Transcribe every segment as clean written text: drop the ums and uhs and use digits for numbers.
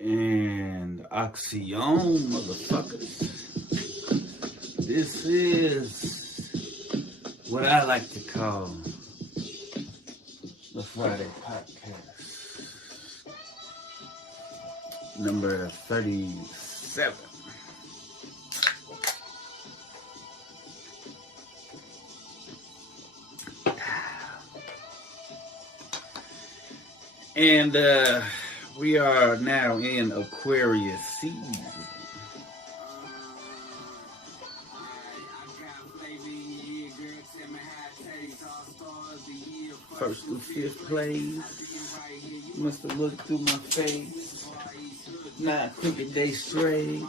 And Oxyon, motherfuckers. This is what I like to call the Friday Podcast, number 37. And we are now in Aquarius season. First through fifth place, must have looked through my face. Not crooked day straight.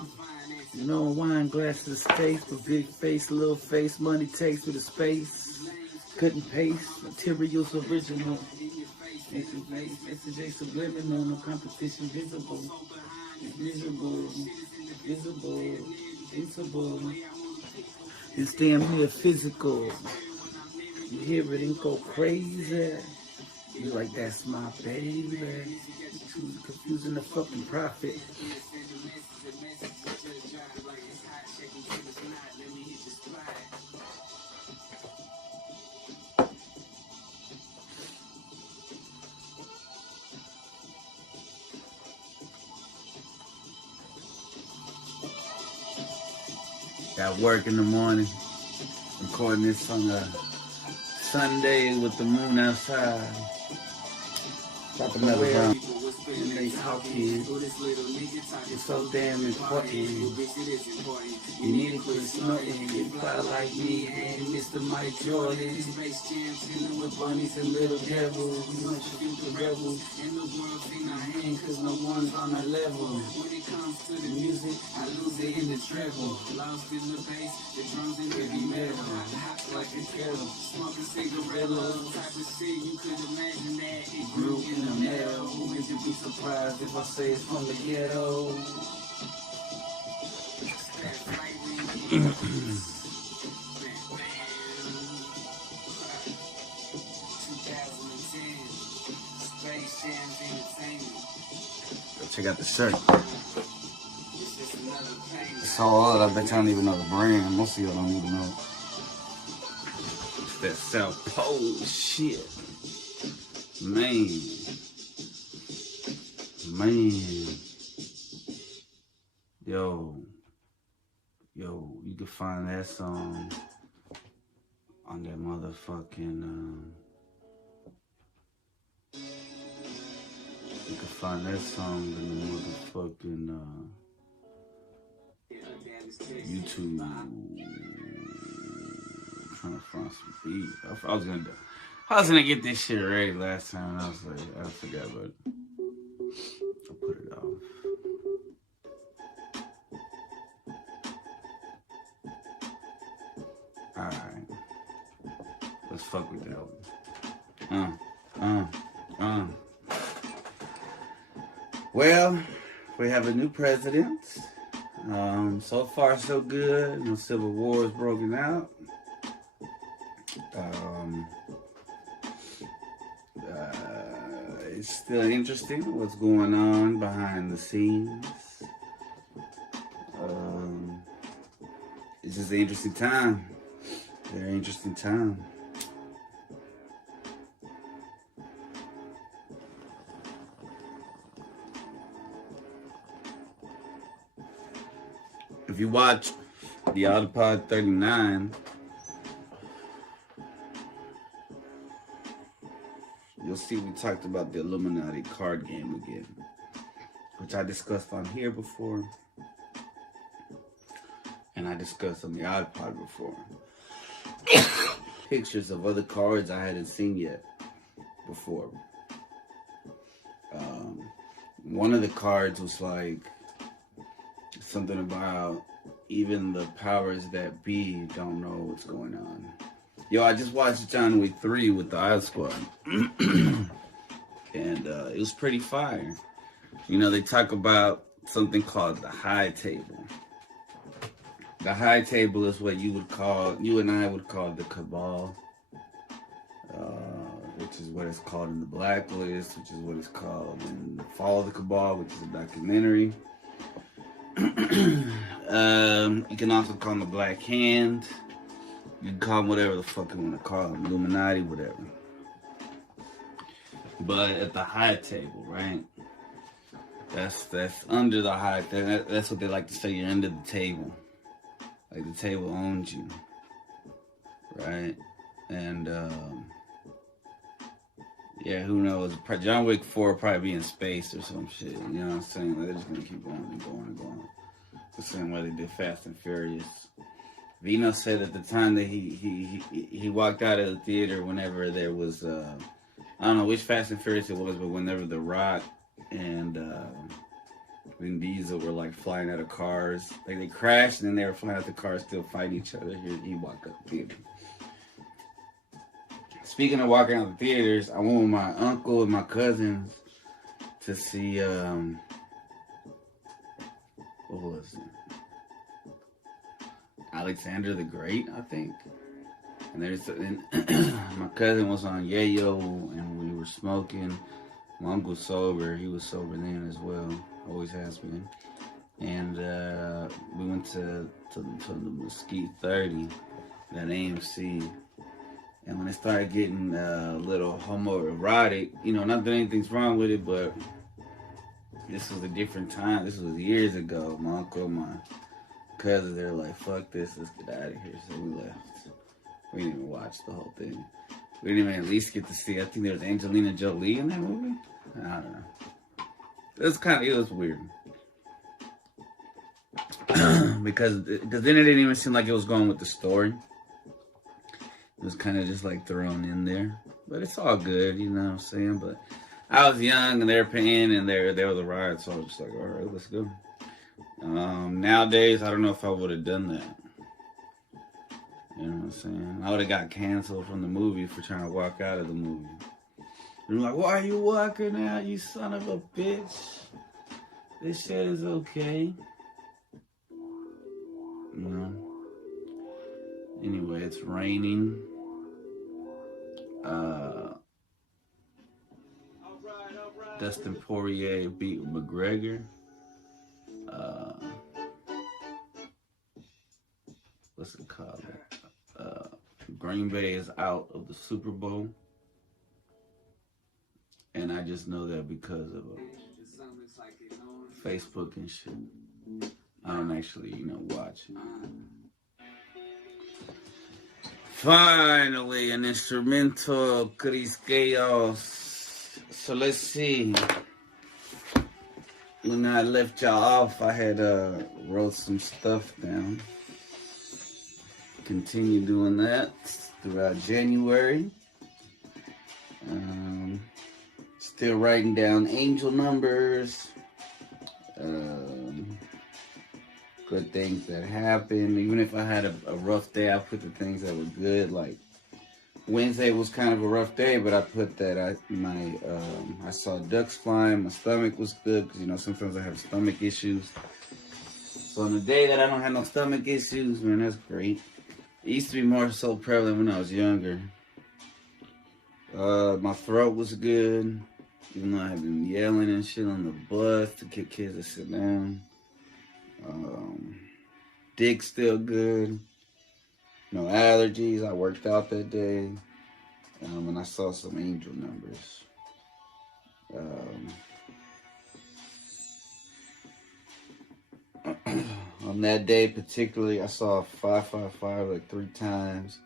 No wine glasses face, but big face, little face, money takes with a space. Couldn't paste, materials original. SJ subliminal, no competition visible. Visible, it's damn near physical. You hear it and go crazy. You like, that's my baby. Too confusing the fucking prophet. Got work in the morning. Recording this on a Sunday with the moon outside. Drop another round. And they talking. It's so damn important. You need to quit smoking. You fly like me and Mr. Mike Jordan. With bunnies and little devils. We want you to the rebels. And the world in our hands cause no one's on our level. When it comes to the music, I lose it in the treble. Lost in the bass, the drums in heavy metal. Hot like a kettle. Smoking cigarillos. Type of shit you could imagine that it grew in the metal. Would you be surprised if I say it's from the ghetto? Go check out the shirt. It's all I bet y'all don't even know the brand. Most of y'all don't even know. It's that South Pole shit. Man. Yo, you can find that song on that motherfucking, you can find that song in the motherfucking, YouTube. I'm trying to find some beat. I was gonna get this shit ready last time, and I was like, I forgot about it. I'll put it off. Alright. Let's fuck with that one. Well, we have a new president. So far so good. No civil war is broken out. It's still interesting what's going on behind the scenes. It's just an interesting time. Very interesting time. If you watch the Autopod 39, you'll see we talked about the Illuminati card game again, which I discussed on here before, and I discussed on the iPod before. Pictures of other cards I hadn't seen yet before. One of the cards was like something about even the powers that be don't know what's going on. Yo, I just watched John Wick 3 with the Eye Squad. And it was pretty fire. You know, they talk about something called the high table. The high table is what you and I would call the cabal. which is what it's called in The Blacklist, which is what it's called in Fall of the Cabal, which is a documentary. You can also call him the Black Hand. You can call him whatever the fuck you want to call him, Illuminati, whatever. But at the high table, right? That's under the high. That's what they like to say. You're under the table, like the table owns you, right? And yeah, who knows? John Wick 4 will probably be in space or some shit. You know what I'm saying? Like, they're just gonna keep going and going and going. The same way they did Fast and Furious. Vino said at the time that he walked out of the theater whenever there was I don't know which Fast and Furious it was, but whenever The Rock and Vin Diesel were like flying out of cars, like they crashed and then they were flying out the cars, still fighting each other. He walked out the theater. Speaking of walking out the theaters, I went with my uncle and my cousins to see what was it? Alexander the Great, I think. And my cousin was on Yayo, and we were smoking. My uncle's sober. He was sober then as well. Always has been. And we went to the Mesquite 30, that AMC. And when it started getting a little homoerotic, you know, not that anything's wrong with it, but this was a different time. This was years ago. My uncle, my cousins, they were like, fuck this, let's get out of here. So we left. We didn't even watch the whole thing. We didn't even at least get to see, I think there was Angelina Jolie in that movie. I don't know. It was weird. because then it didn't even seem like it was going with the story. It was kind of just like thrown in there. But it's all good, you know what I'm saying? But I was young and they were paying and there was a ride, so I was just like, all right, let's go. Nowadays, I don't know if I would have done that. You know what I'm saying? I would have got canceled from the movie for trying to walk out of the movie. And I'm like, why are you walking out, you son of a bitch? This shit is okay. You know? Anyway, it's raining. Dustin Poirier beat McGregor. What's it called? Green Bay is out of the Super Bowl. And I just know that because of Facebook and shit. I don't actually, watch it. Finally, an instrumental, Chris Chaos. So let's see. When I left y'all off, I had wrote some stuff down. Continue doing that throughout January. Still writing down angel numbers. Good things that happened. Even if I had a rough day, I put the things that were good. Like Wednesday was kind of a rough day, but I put that I saw ducks flying. My stomach was good because sometimes I have stomach issues. So on the day that I don't have no stomach issues, man, that's great. It used to be more so prevalent when I was younger. My throat was good, even though I had been yelling and shit on the bus to get kids to sit down. Dick's still good. No allergies. I worked out that day. And I saw some angel numbers. On that day particularly, I saw 555 like 3 times.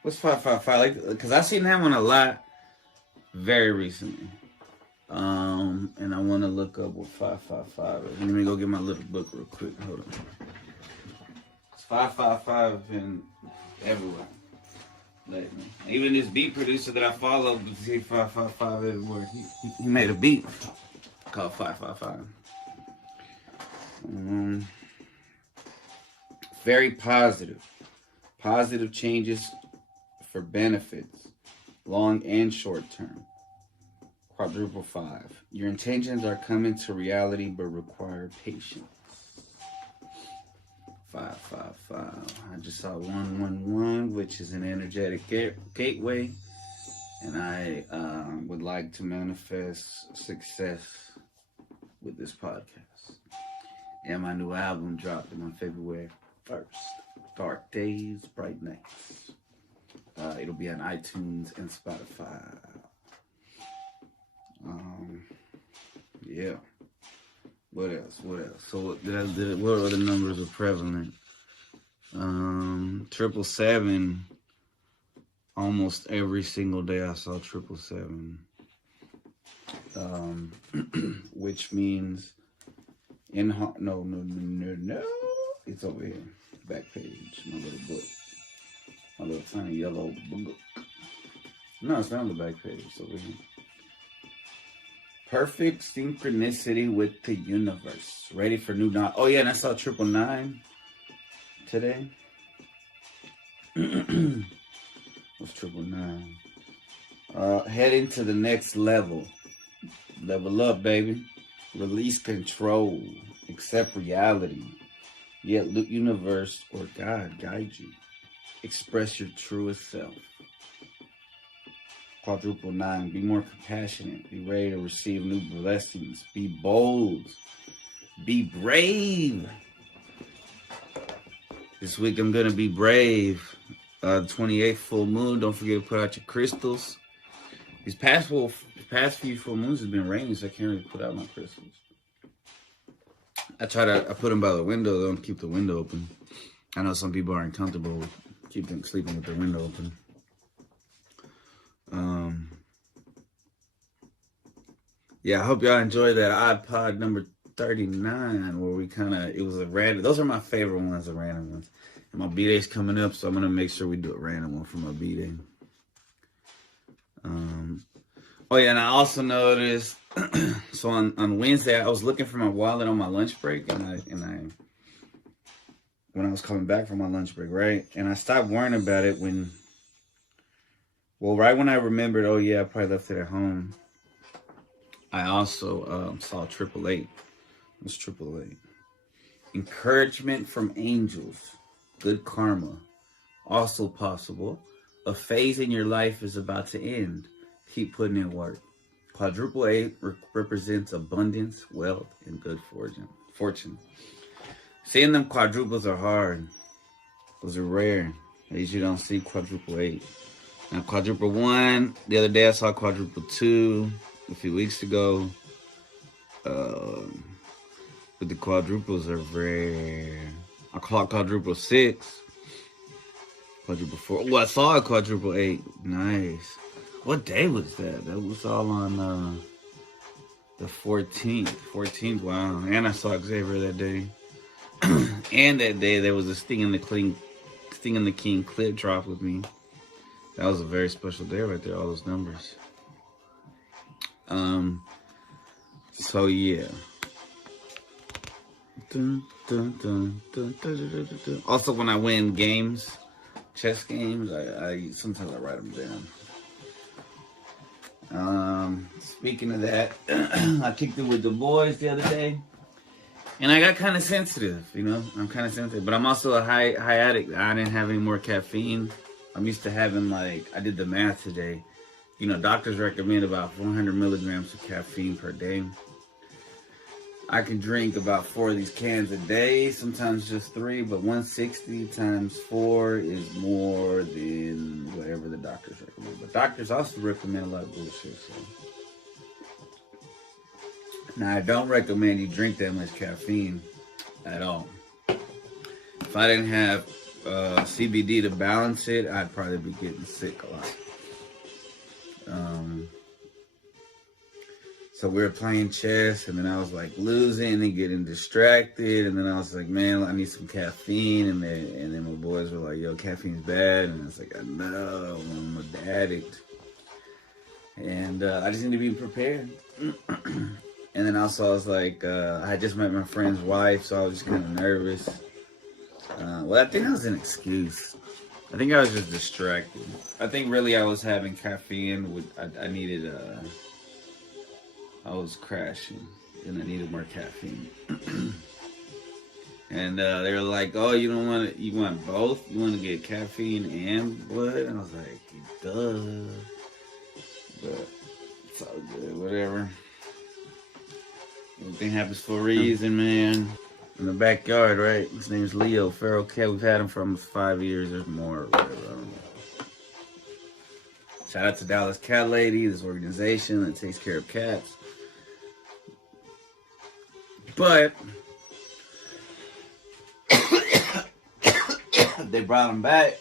What's 555? Because I've seen that one a lot very recently. And I want to look up what 555 is. Let me go get my little book real quick. Hold on. It's 555 in everywhere. Lately. Even this beat producer that I follow, see 555 everywhere. He made a beat called 555. Very positive. Positive changes for benefits, long and short term. Quadruple 5. Your intentions are coming to reality but require patience. 555. I just saw 111, which is an energetic gateway. And I would like to manifest success with this podcast. And my new album dropped on February 1st. Dark Days, Bright Nights. It'll be on iTunes and Spotify. Yeah. What else? So what other numbers are prevalent? 777. Almost every single day I saw 777. Which means no. It's over here. Back page. My little book. My little tiny yellow book. No, it's not on the back page. It's over here. Perfect synchronicity with the universe. Ready for new knowledge. Oh yeah, and I saw 999 today. What's 999? Heading to the next level. Level up, baby. Release control. Accept reality. Yet let universe or God guide you. Express your truest self. 999. Be more compassionate. Be ready to receive new blessings. Be bold. Be brave. This week I'm going to be brave. 28th full moon. Don't forget to put out your crystals. These past few full moons have been raining, so I can't really put out my crystals. I put them by the window. Don't keep the window open. I know some people aren't comfortable with sleeping with their window open. Yeah, I hope y'all enjoyed that iPod number 39, where it was a random. Those are my favorite ones, the random ones. And my B-Day's coming up, so I'm going to make sure we do a random one for my B-Day. Oh yeah, and I also noticed, so on Wednesday, I was looking for my wallet on my lunch break, and when I was coming back from my lunch break, right? And I stopped worrying about it right when I remembered, oh yeah, I probably left it at home. I also saw 888. What's 888? Encouragement from angels. Good karma. Also possible. A phase in your life is about to end. Keep putting in work. 888 represents abundance, wealth, and good fortune. Seeing them quadruples are hard. Those are rare. At least you don't see 888. Now, 1, the other day I saw 2 a few weeks ago. But the quadruples are rare. I caught 6. 4. Oh, I saw a 888. Nice. What day was that? That was all on the 14th. 14th, wow. And I saw Xavier that day. And that day there was a Sting in the King clip drop with me. That was a very special day right there, all those numbers. So yeah. Also, when I win games, chess games, I sometimes I write them down. Speaking of that, I kicked it with the boys the other day, and I got kind of sensitive. I'm kind of sensitive, but I'm also a high addict. I didn't have any more caffeine. I'm used to having I did the math today. Doctors recommend about 400 milligrams of caffeine per day. I can drink about 4 of these cans a day, sometimes just 3, but 160 times 4 is more than whatever the doctors recommend. But doctors also recommend a lot of bullshit. So. Now, I don't recommend you drink that much caffeine at all. If I didn't have CBD to balance it, I'd probably be getting sick a lot. So we were playing chess, and then I was losing and getting distracted, and then I was like, man, I need some caffeine, and then my boys were like, yo, caffeine's bad, and I was like, I know, I'm an addict, and I just need to be prepared. And then also I was like, I had just met my friend's wife, so I was just kind of nervous. Well, I think that was an excuse. I think I was just distracted. I think really I was having caffeine. I needed I was crashing, and I needed more caffeine. And they were like, "Oh, you want both? You want to get caffeine and blood?" And I was like, "Duh." But it's all good, whatever. Everything happens for a reason, man. In the backyard, right? His name's Leo, feral cat. We've had him for almost 5 years or more, or whatever, I don't know. Shout out to Dallas Cat Lady, this organization that takes care of cats. But they brought him back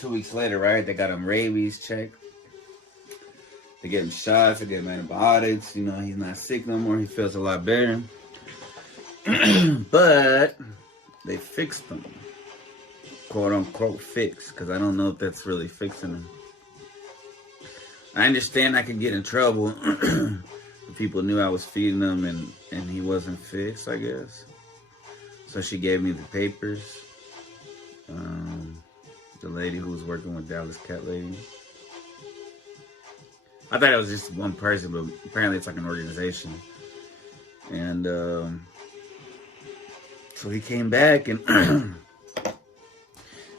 2 weeks later, right? They got him rabies checked. They get him shots, they get him antibiotics. You know, he's not sick no more. He feels a lot better. But they fixed him. Quote unquote fixed. Because I don't know if that's really fixing him. I understand I could get in trouble if people knew I was feeding him and he wasn't fixed, I guess. So she gave me the papers. The lady who was working with Dallas Cat Lady. I thought it was just one person, but apparently it's like an organization. And so he came back, and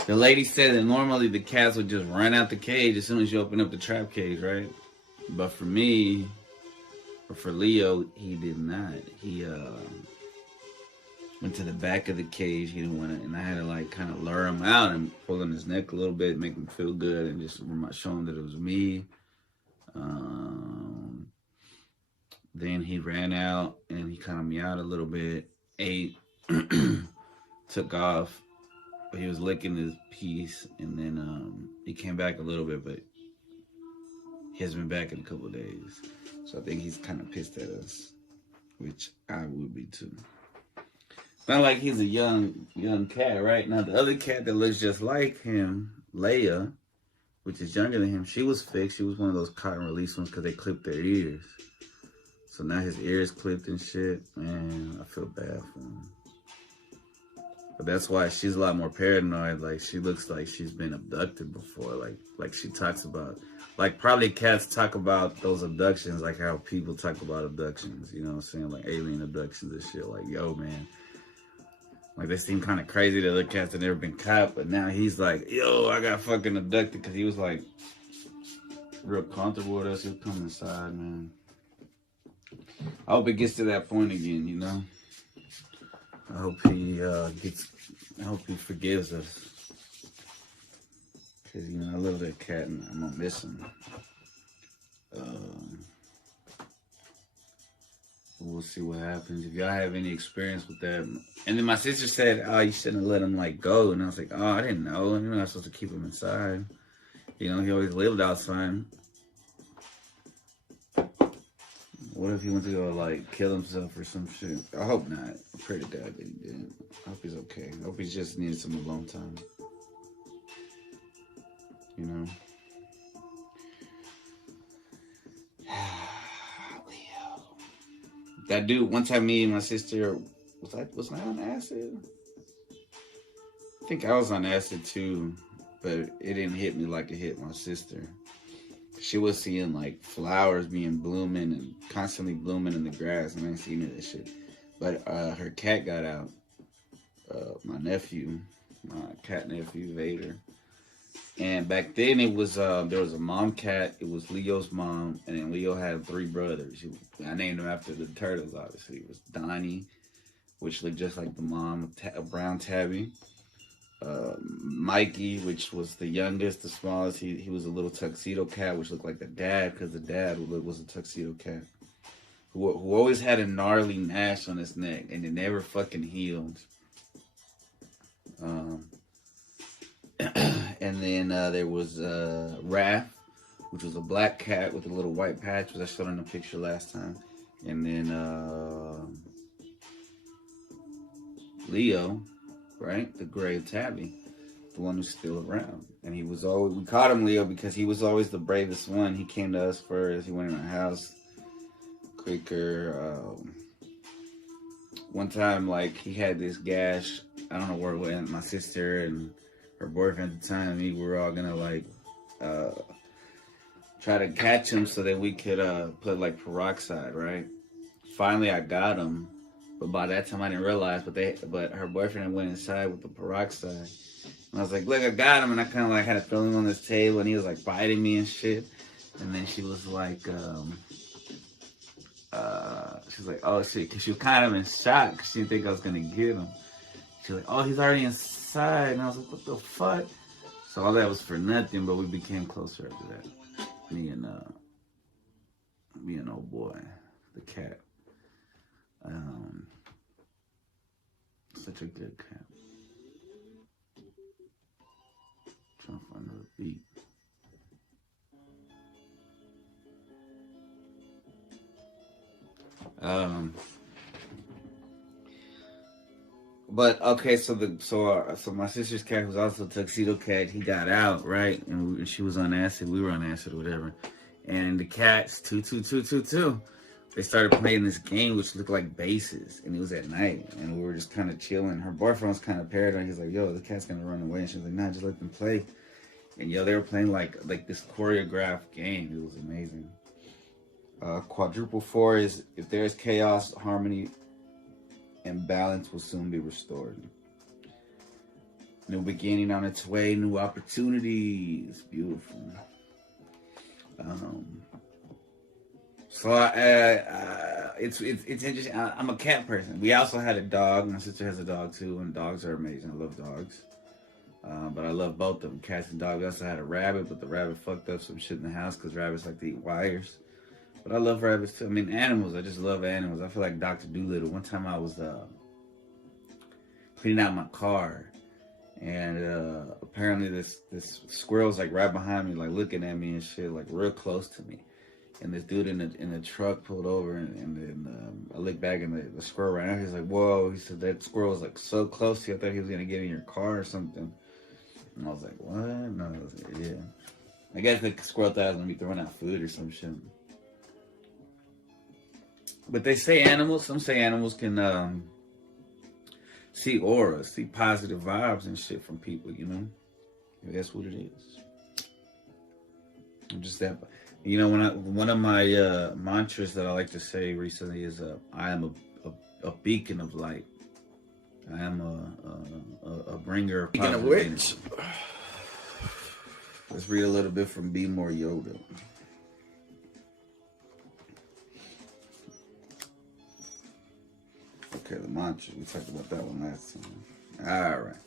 the lady said that normally the cats would just run out the cage as soon as you open up the trap cage, right? But for me, or for Leo, he did not. He went to the back of the cage. He didn't want to, and I had to like kind of lure him out and pull on his neck a little bit, make him feel good, and just show him that it was me. Then he ran out and he kind of meowed a little bit, ate, took off, but he was licking his piece, and then he came back a little bit, but he hasn't been back in a couple of days. So I think he's kind of pissed at us, which I would be too. Not like he's a young cat, right? Now the other cat that looks just like him, Leia, which is younger than him, she was fixed. She was one of those cotton release ones because they clipped their ears. So now his ears clipped and shit. Man, I feel bad for him. But that's why she's a lot more paranoid. Like, she looks like she's been abducted before. Like she talks about, like, probably cats talk about those abductions like how people talk about abductions. You know what I'm saying? Like alien abductions and shit. Like, yo, man. Like, they seem kind of crazy to other cats that never been caught. But now he's like, yo, I got fucking abducted. Because he was, like, real comfortable with us. He'll come inside, man. I hope it gets to that point again, you know? I hope he forgives us. Because, you know, I love that cat and I'm going to miss him. We'll see what happens. If y'all have any experience with that. And then my sister said, oh, you shouldn't have let him, like, go. And I was like, oh, I didn't know. You're not supposed to keep him inside. You know, he always lived outside. What if he went to go, like, kill himself or some shit? I hope not. I pray to God that he didn't. I hope he's okay. I hope he just needs some alone time. You know? Leo. That dude, one time me and my sister, was I on acid? I think I was on acid too, but it didn't hit me like it hit my sister. She was seeing like flowers being blooming and constantly blooming in the grass, and I ain't seen any of that shit. But her cat got out. My nephew, my cat nephew, Vader. And back then it was there was a mom cat. It was Leo's mom, and then Leo had 3 brothers. I named them after the turtles, obviously. It was Donnie, which looked just like the mom, a brown tabby. Mikey, which was the youngest, the smallest. He was a little tuxedo cat, which looked like the dad, because the dad was a tuxedo cat who always had a gnarly gnash on his neck, and it never fucking healed. And then there was Raph, which was a black cat with a little white patch, which I showed in the picture last time. And then Leo, right? The gray tabby, the one who's still around. And he was always, we called him Leo because he was always the bravest one. He came to us first. He went in our house quicker. One time, like, he had this gash. I don't know where it went. My sister and her boyfriend at the time, we were all gonna, like, try to catch him so that we could put, like, peroxide, right? Finally, I got him. But by that time, I didn't realize. But her boyfriend went inside with the peroxide. And I was like, look, I got him. And I kind of like had to throw him on this table. And he was like biting me and shit. And then she was like, she's like, oh shit, because she was kind of in shock because she didn't think I was gonna get him. She was like, oh, he's already inside. And I was like, what the fuck? So all that was for nothing, but we became closer after that. Me and old boy, the cat. Such a good cat. Trying to find another beat. But okay, so my sister's cat, who's also a tuxedo cat, he got out, right, and she was on acid. We were on acid or whatever, and the cats 2 2 2 2 2. They started playing this game which looked like bases, and it was at night, and we were just kind of chilling. Her boyfriend was kind of paranoid. He's like, "Yo, the cat's gonna run away," and she was like, "Nah, just let them play." And yo, they were playing like this choreographed game. It was amazing. Quadruple 4 is if there's chaos, harmony, and balance will soon be restored. New beginning on its way, new opportunities. Beautiful. So it's interesting. I'm a cat person. We also had a dog. My sister has a dog too, and dogs are amazing. I love dogs. But I love both of them, cats and dogs. We also had a rabbit, but the rabbit fucked up some shit in the house because rabbits like to eat wires. But I love rabbits too. I mean, animals. I just love animals. I feel like Dr. Dolittle. One time I was cleaning out my car, and apparently this squirrel was like right behind me, like looking at me and shit, like real close to me. And this dude in the truck pulled over, and then I looked back, and the squirrel ran out. He's like, "Whoa!" He said that squirrel was like so close to you. I thought he was gonna get in your car or something. And I was like, "What?" No, I was like, "Yeah." I guess the squirrel thought I was gonna be throwing out food or some shit. But they say animals. Some say animals can see auras, see positive vibes and shit from people. You know, maybe that's what it is. I'm just that. You know, one of my mantras that I like to say recently is, "I am a beacon of light. I am a bringer of positive energy." Let's read a little bit from Be More Yoda. Okay, the mantra. We talked about that one last time. All right.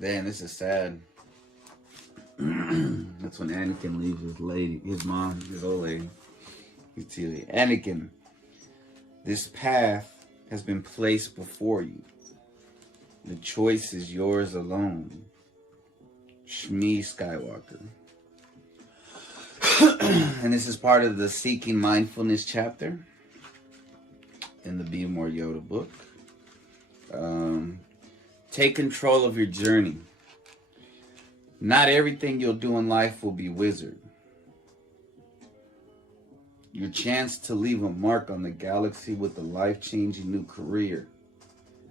Damn, this is sad. That's when Anakin leaves his mom, his old lady. You see, Anakin, this path has been placed before you. The choice is yours alone. Shmi Skywalker. And this is part of the Seeking Mindfulness chapter in the Be More Yoda book. Take control of your journey. Not everything you'll do in life will be wizard. Your chance to leave a mark on the galaxy with a life-changing new career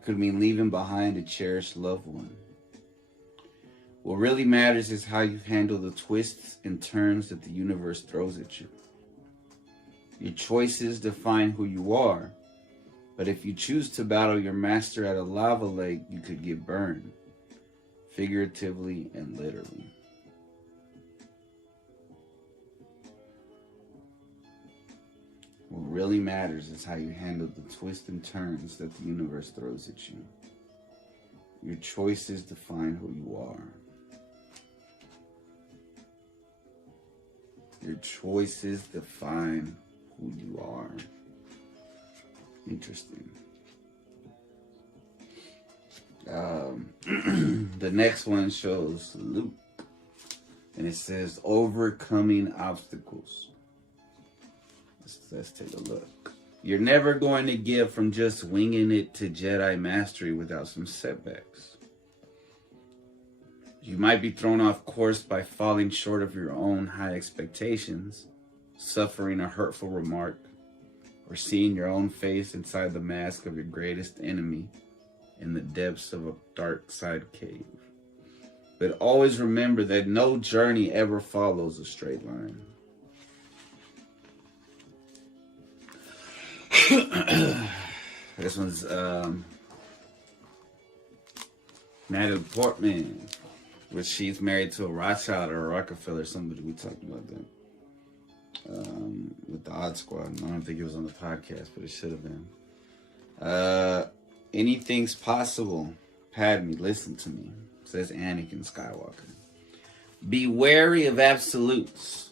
could mean leaving behind a cherished loved one. What really matters is how you handle the twists and turns that the universe throws at you. Your choices define who you are, but if you choose to battle your master at a lava lake, you could get burned, figuratively and literally. What really matters is how you handle the twists and turns that the universe throws at you. Your choices define who you are. Your choices define who you are. Interesting. The next one shows Luke, and it says overcoming obstacles. Let's take a look. You're never going to get from just winging it to Jedi mastery without some setbacks. You might be thrown off course by falling short of your own high expectations, suffering a hurtful remark, or seeing your own face inside the mask of your greatest enemy in the depths of a dark side cave. But always remember that no journey ever follows a straight line. This one's Natalie Portman. But she's married to a Rothschild or a Rockefeller. Somebody we talked about that. With the Odd Squad. I don't think it was on the podcast, but it should have been. Anything's possible. Padme, listen to me. Says Anakin Skywalker. Be wary of absolutes.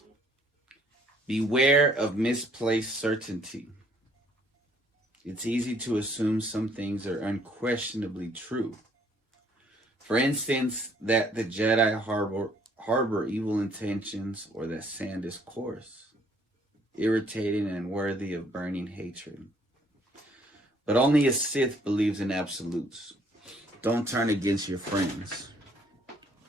Beware of misplaced certainty. It's easy to assume some things are unquestionably true. For instance, that the Jedi harbor evil intentions, or that sand is coarse, irritating, and worthy of burning hatred. But only a Sith believes in absolutes. Don't turn against your friends,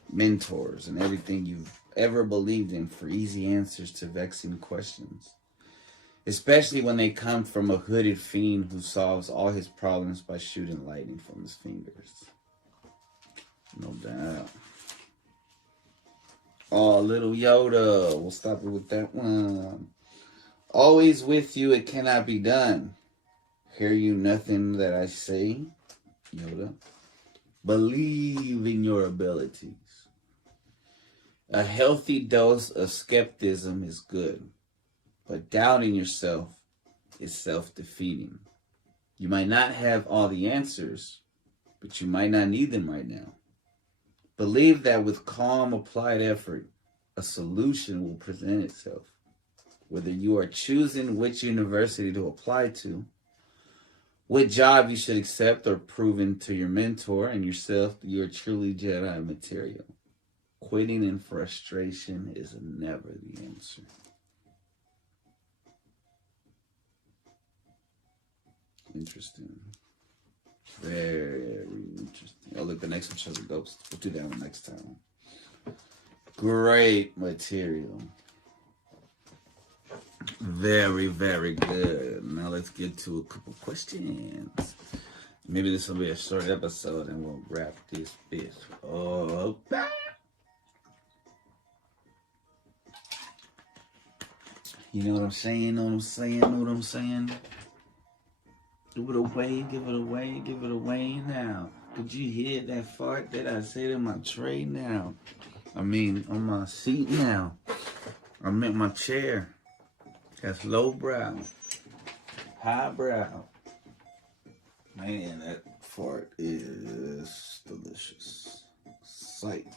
mentors, and everything you've ever believed in for easy answers to vexing questions. Especially when they come from a hooded fiend who solves all his problems by shooting lightning from his fingers. No doubt. Oh, little Yoda. We'll stop it with that one. Always with you, it cannot be done. Hear you nothing that I say, Yoda. Believe in your abilities. A healthy dose of skepticism is good, but doubting yourself is self-defeating. You might not have all the answers, but you might not need them right now. Believe that with calm, applied effort, a solution will present itself. Whether you are choosing which university to apply to, what job you should accept, or proving to your mentor and yourself that you are truly Jedi material. Quitting in frustration is never the answer. Interesting. Very interesting. Oh, look, the next one shows a ghost. We'll do that one next time. Great material. Very, very good. Now let's get to a couple questions. Maybe this will be a short episode and we'll wrap this bitch up. You know what I'm saying? Know what I'm saying? Know what I'm saying? Do it away, give it away, give it away now. Could you hear that fart that I said in my tray now? I mean, on my seat now. I'm in my chair. That's lowbrow. Highbrow. Man, that fart is delicious. Sight.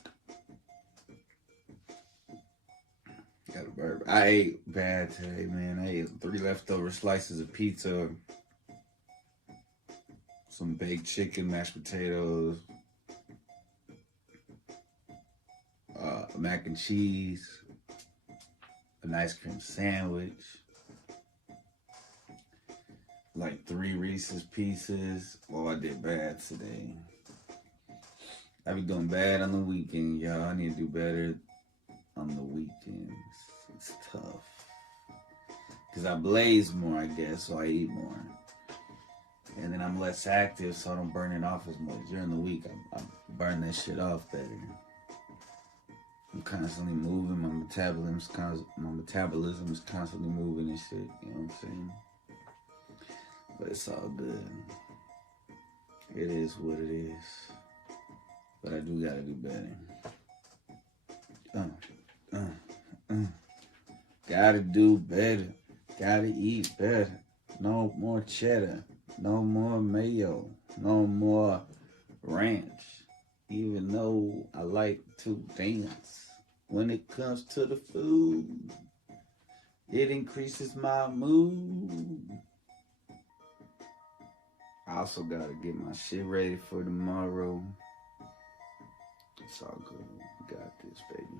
Got a burp. I ate bad today, man. I ate 3 leftover slices of pizza, some baked chicken, mashed potatoes, mac and cheese, an ice cream sandwich, like 3 Reese's Pieces. Oh, I did bad today. I be doing bad on the weekend, y'all. I need to do better on the weekends. It's tough. Because I blaze more, I guess, so I eat more. And then I'm less active, so I don't burn it off as much. During the week, I burn that shit off better. I'm constantly moving. My metabolism is constantly moving and shit. You know what I'm saying? But it's all good. It is what it is. But I do gotta do better. Gotta do better. Gotta eat better. No more cheddar. No more mayo. No more ranch. Even though I like to dance, when it comes to the food, it increases my mood. I also gotta get my shit ready for tomorrow. It's all good. Got this, baby.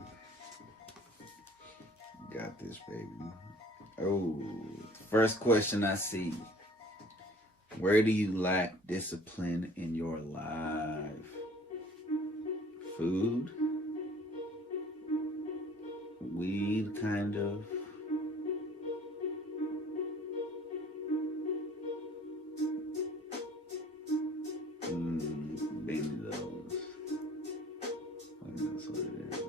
Got this, baby. Oh, first question I see. Where do you lack discipline in your life? Food? Weed, kind of? Benzos. That's what it is.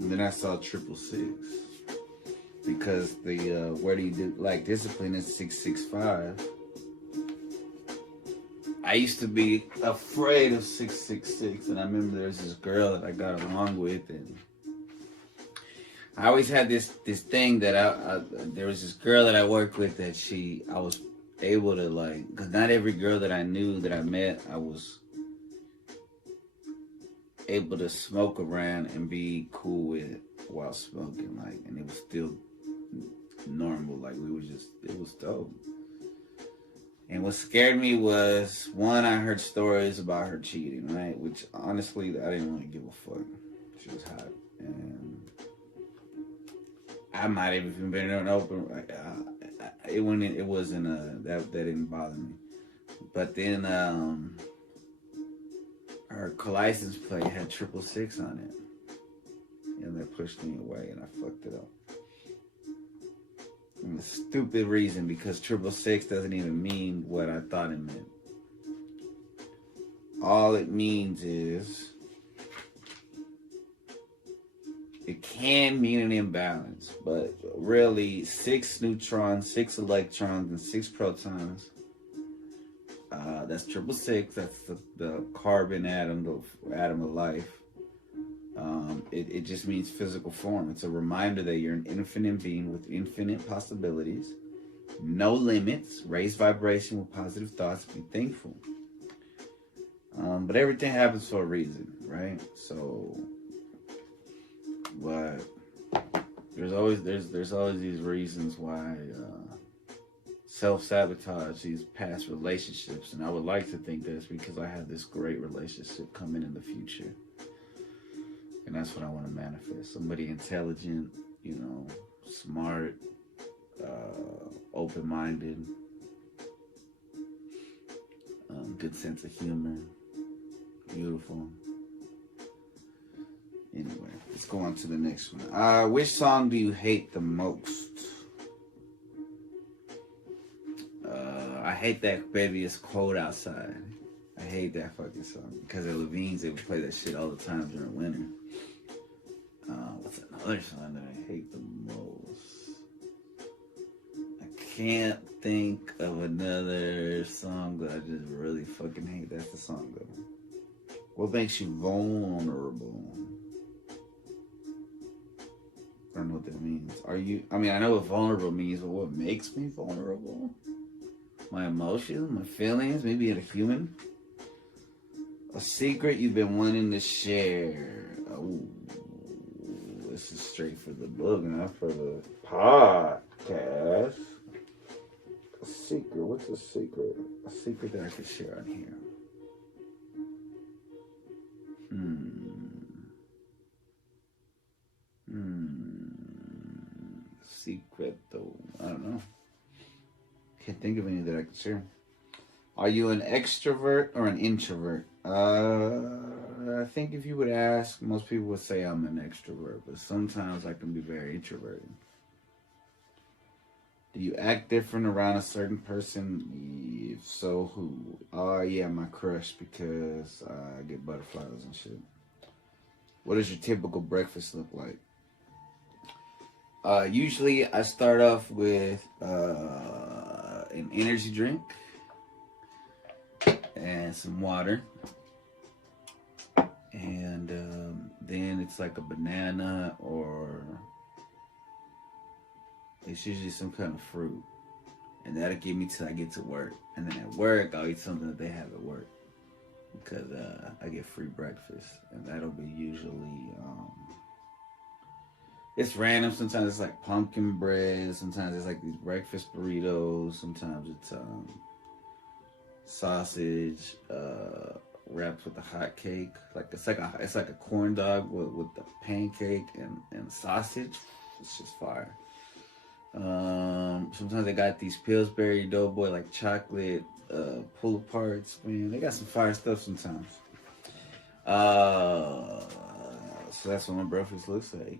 And then I saw 666. Because the where do you do like discipline is 665. I I used to be afraid of 666, and I remember there was this girl that I got along with, and I always had this thing that there was this girl that I worked with that I was able to like, because not every girl that I knew that I met, I was able to smoke around and be cool with while smoking, like, and it was still normal, like it was dope. And what scared me was, one, I heard stories about her cheating, right? Which honestly, I didn't really give a fuck. She was hot, and I might have even been in an open. It wasn't that didn't bother me. But then her license plate had 666 on it, and that pushed me away, and I fucked it up. And a stupid reason, because 666 doesn't even mean what I thought it meant. All it means is it can mean an imbalance, but really 6 neutrons, 6 electrons, and 6 protons. That's 666. That's the carbon atom, the atom of life. It just means physical form. It's a reminder that you're an infinite being with infinite possibilities, no limits, raise vibration with positive thoughts, be thankful. But everything happens for a reason, right? So, but there's always these reasons why self-sabotage these past relationships, and I would like to think that it's because I have this great relationship coming in the future. And that's what I want to manifest. Somebody intelligent, smart, open-minded, good sense of humor, beautiful. Anyway, let's go on to the next one. Which song do you hate the most? I hate that Baby It's Cold Outside. I hate that fucking song. Because of Levine's, they would play that shit all the time during winter. What's another song that I hate the most? I can't think of another song that I just really fucking hate. That's the song though. What makes you vulnerable? I don't know what that means. I know what vulnerable means, but what makes me vulnerable? My emotions, my feelings, maybe a human. A secret you've been wanting to share. Oh, this is straight for the book, not for the podcast. A secret. What's a secret? A secret that I could share on here. Secret though. I don't know. Can't think of any that I could share. Are you an extrovert or an introvert? I think if you would ask, most people would say I'm an extrovert, but sometimes I can be very introverted. Do you act different around a certain person? If so, who? Yeah, my crush, because I get butterflies and shit. What does your typical breakfast look like? Usually I start off with an energy drink and some water, and then it's like a banana, or it's usually some kind of fruit, and that'll get me till I get to work. And then at work I'll eat something that they have at work, because I get free breakfast, and that'll be usually it's random. Sometimes it's like pumpkin bread, sometimes it's like these breakfast burritos, sometimes it's sausage wrapped with a hot cake. It's like a corn dog with the pancake and sausage. It's just fire. Sometimes they got these Pillsbury Doughboy like chocolate pull aparts. Man, they got some fire stuff sometimes. So that's what my breakfast looks like.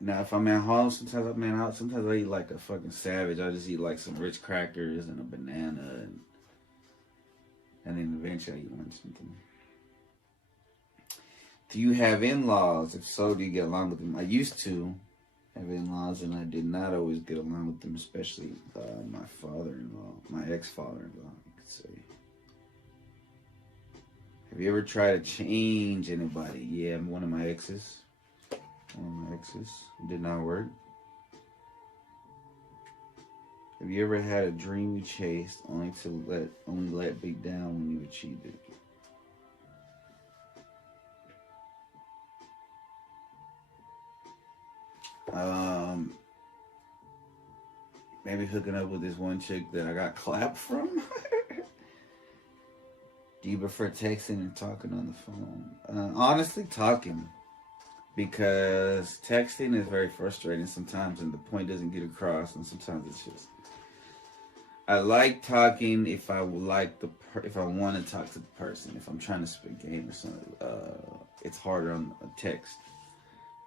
Now, if I'm at home, sometimes I eat like a fucking savage. I just eat like some rich crackers and a banana, and then eventually I eat something. Do you have in-laws? If so, do you get along with them? I used to have in-laws, and I did not always get along with them, especially my father-in-law, my ex-father-in-law, you could say. Have you ever tried to change anybody? Yeah, one of my exes. Did not work. Have you ever had a dream you chased only let be down when you achieved it? Maybe hooking up with this one chick that I got clapped from. Do you prefer texting or talking on the phone? Honestly, talking. Because texting is very frustrating sometimes and the point doesn't get across, and sometimes it's just... I like talking if I want to talk to the person. If I'm trying to spit game or something, it's harder on a text.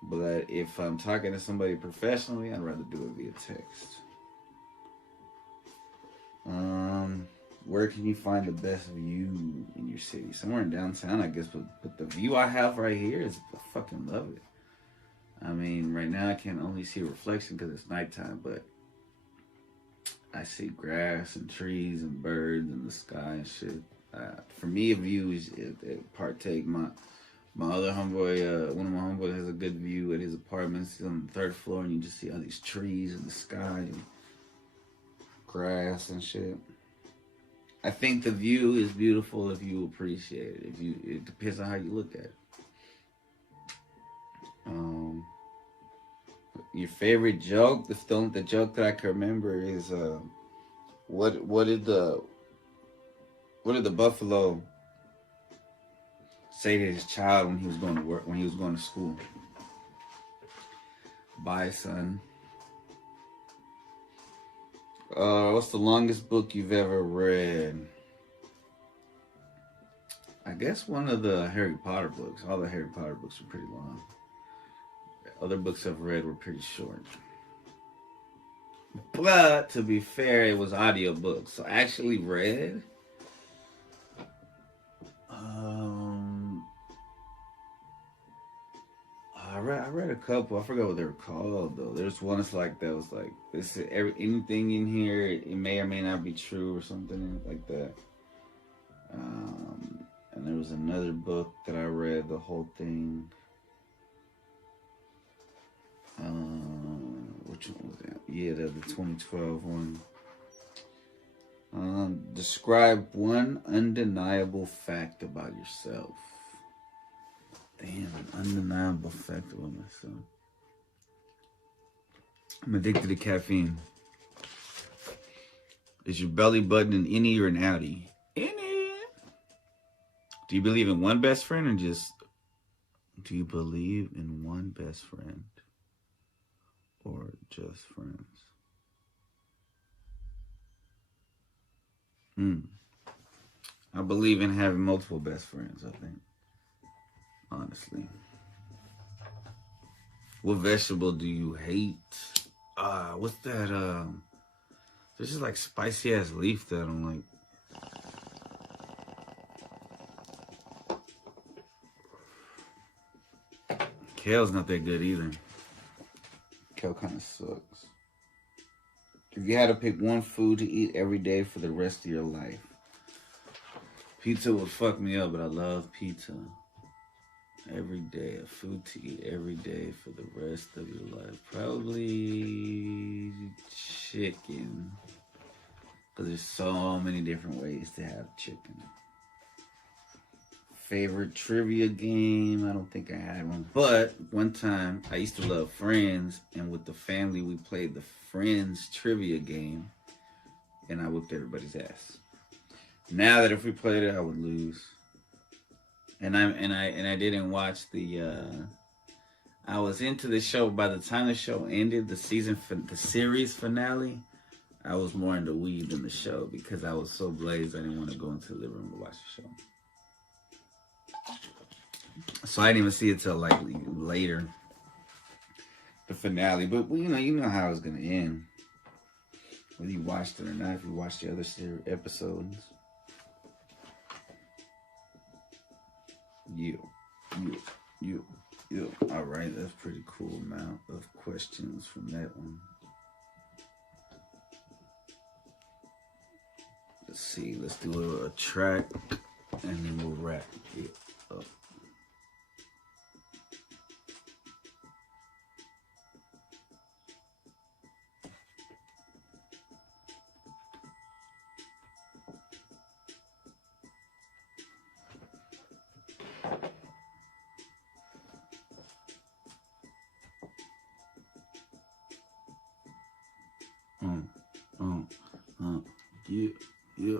But if I'm talking to somebody professionally, I'd rather do it via text. Where can you find the best view in your city? Somewhere in downtown, I guess. But the view I have right here is, I fucking love it. I mean, right now I can only see a reflection because it's nighttime, but I see grass and trees and birds and the sky and shit. For me, a view is partake. My other homeboy, one of my homeboys has a good view at his apartment. He's on the 3rd floor, and you just see all these trees and the sky and grass and shit. I think the view is beautiful if you appreciate it. It depends on how you look at it. Your favorite joke? The joke that I can remember is what did the buffalo say to his child when he was going to work, when he was going to school? Bye, son. What's the longest book you've ever read? I guess one of the Harry Potter books. All the Harry Potter books are pretty long. Other books I've read were pretty short. But to be fair, it was audiobooks. So I actually read I read a couple. I forgot what they were called though. There's one that's like that was like this anything in here, it may or may not be true or something like that. And there was another book that I read the whole thing. Which one was that? Yeah, the 2012 one. Describe one undeniable fact about yourself. Damn, an undeniable fact about myself. I'm addicted to caffeine. Is your belly button an innie or an outie? Innie. Do you believe in one best friend or just... Do you believe in one best friend or just friends? I believe in having multiple best friends, I think. Honestly. What vegetable do you hate? What's that? There's just like spicy ass leaf that I don't like. Kale's not that good either. Kale kind of sucks. If you had to pick one food to eat every day for the rest of your life, pizza would fuck me up, but I love pizza. Every day, a food to eat every day for the rest of your life. Probably chicken. Because there's so many different ways to have chicken. Favorite trivia game? I don't think I had one. But one time, I used to love Friends. And with the family, we played the Friends trivia game. And I whipped everybody's ass. Now that if we played it, I would lose. And I didn't watch the I was into the show by the time the show ended, the series finale. I was more into weed than the show because I was so blazed I didn't want to go into the living room to watch the show. So I didn't even see it till like later, the finale. But you know how it's gonna end, whether you watched it or not. If you watched the other episodes. You. All right, that's pretty cool amount of questions from that one. Let's see. Let's do a track and then we'll wrap it up. Yeah,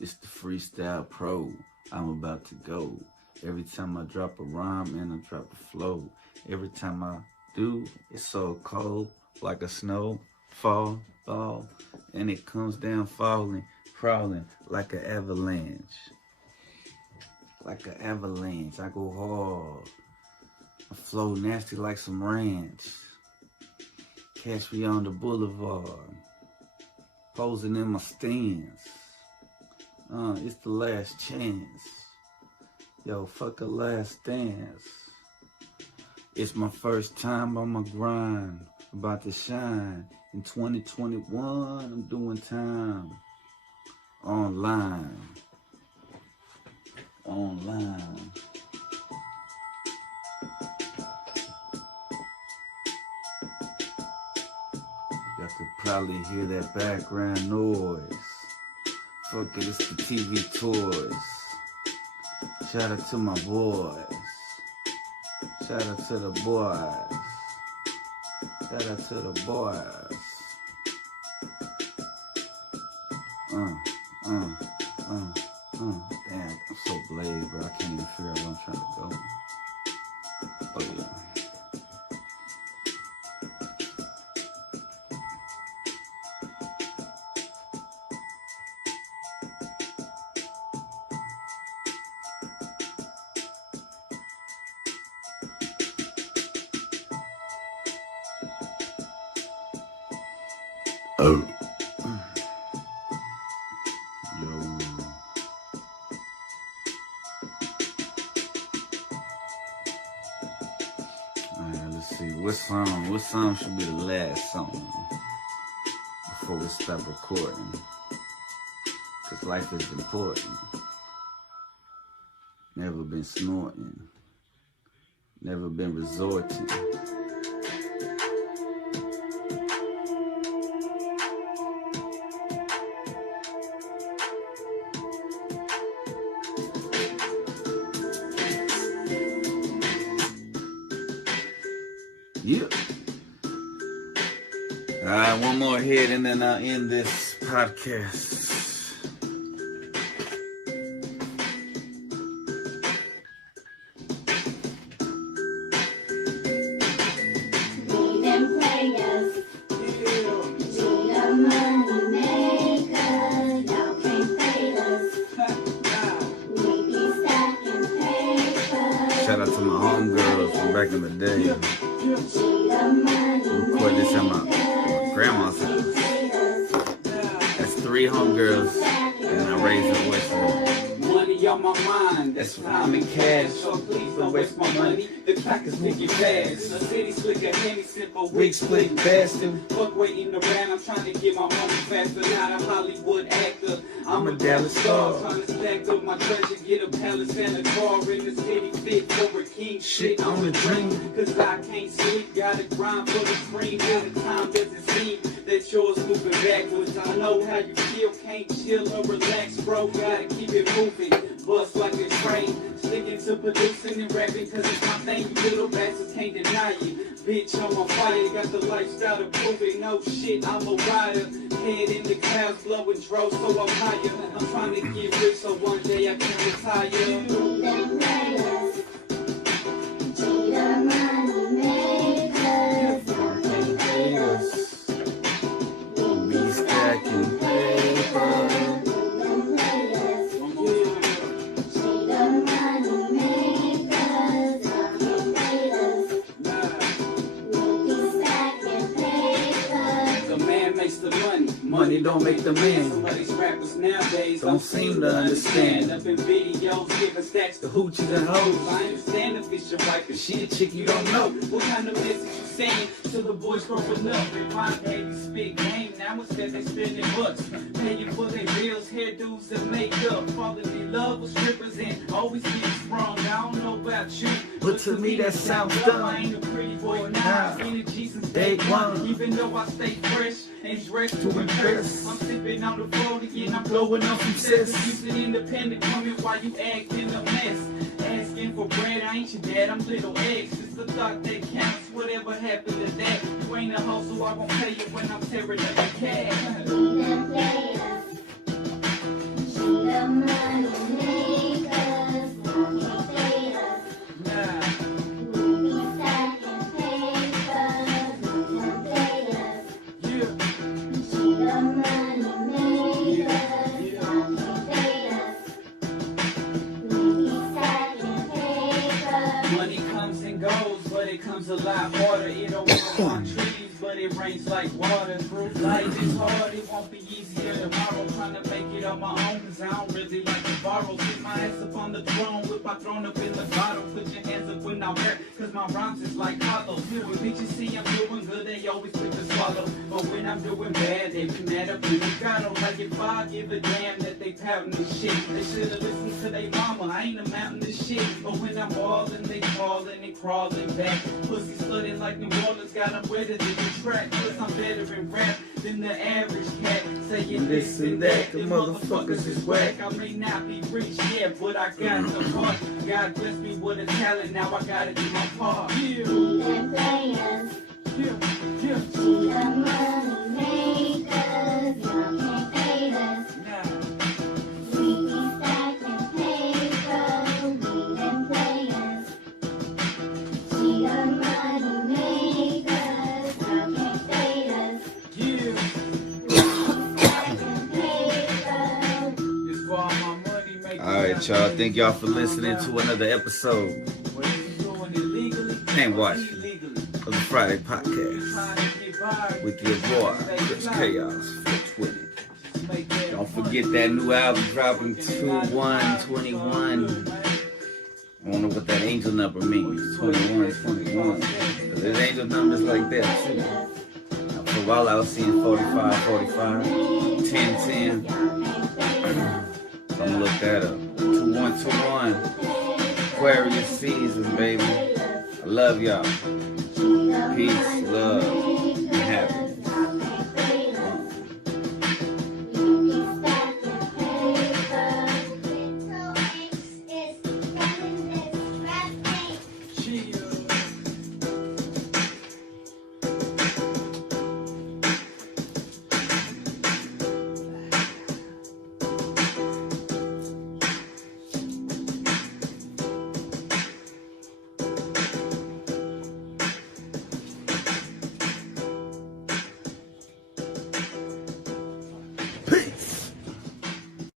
it's the Freestyle Pro. I'm about to go. Every time I drop a rhyme and I drop a flow. Every time I do, it's so cold, like a snow fall, and it comes down falling, crawling like an avalanche. Like an avalanche, I go hard. I flow nasty like some ranch. Catch me on the boulevard, posing in my stance. It's the last chance. Yo, fuck a last dance. It's my first time on my grind, about to shine. In 2021, I'm doing time. Online. Y'all could probably hear that background noise. Fuck it, it's the TV toys. Shout out to my boys. Shout out to the boys. Shout out to the boys. Damn, I'm so blade, bro. I can't even figure out where I'm trying to go. Oh yeah. Oh. Yo. Alright, let's see. What song should be the last song before we stop recording? Cause life is important. Never been snorting. Never been resorting. Yep. Alright, one more hit and then I'll end this podcast. Shout out to my homegirls from back in the day. Record this at my grandma's house. That's 3 homegirls, and I raised a voice for them. Money on my mind, that's why I'm in cash. So please don't waste my money. The clock is ticking fast. The city slick a Henny simple weak split bastard. Fuck waiting around, I'm trying to get my money faster. Not a Hollywood actor. I'm a Dallas star. Trying to stack up my treasure, get a palace and a car in the city fit for a king. Shit on the dream, cause I can't sleep. Gotta grind for the cream. Every time doesn't seem that yours moving backwards. I know how you feel, can't chill or relax, bro. Gotta keep it moving, bust like a train. Sticking to producing and rapping, cause it's my thing. You little bastards can't deny it. Bitch, I'm on fire, got the lifestyle to prove it. No shit, I'm a rider. Head in the clouds, blowing dro, so I'm higher. I'm trying to get rich, so one day I can retire. makes the money. Money don't make the man. Some of these rappers nowadays don't seem to understand. Up in videos, giving stacks to hoochies and hoes. I understand if it's your wife and she a chick you don't know. What kind of message you saying to the boys growing up? In my baby spit game, now it's that they spending bucks. Paying for their bills, hairdos, and makeup. Falling in love with strippers and always getting sprung. I don't know about you, but to me that sounds dumb. I ain't a pretty boy now. Energy since day one. Even though I stay fresh and dressed to impress, I'm sipping on the 40 and I'm blowing up some cess. You's an independent woman while you acting a mess. Asking for bread, I ain't your dad, I'm little eggs. It's the thought that counts, whatever happened to that. You ain't a hoe, so I won't pay you when I'm tearing up the cash. It comes a lot harder. It don't grow on trees, but it rains like water. Life is hard, it won't be easier tomorrow. Trying to make it on my own, cause I don't really like to borrow. Sit my ass up on the throne with my throne up in the bottle. Put your hands up when I rap, cause my rhymes is like hollow. When bitches see I'm doing good, they always quick to swallow. But when I'm doing bad, they be mad up in the grotto. Like if I give a damn that they pouting this shit, they should've listened to their mama. I ain't amounting this shit. But when I'm ballin', they crawling and crawling back. Pussy slutting like New Orleans, got them wetter than the track. Cause I'm better in rap than the average cat. Saying this and that, the motherfuckers is whack. I may not be rich, yeah, but I got the heart. God bless me with a talent, now I gotta do my part. Yeah. Yeah, yeah. We the money makers, y'all can't fade us. Nah. We be stacking paper, we them players. We the money makers, y'all can't fade us. Yeah. We stacking paper. This for all my money makers. Alright, y'all. Thank y'all for listening to another episode. And watching of the Friday podcast with your boy, Chris Chaos 420. Don't forget that new album dropping 2/1/21. I don't know what that angel number means. 21/21. But there's angel numbers like that too. For a while I was seeing 45/45, 10/10. So I'm gonna look that up. 2/1/21. Aquarius season, baby. I love y'all. Peace, love, and happiness.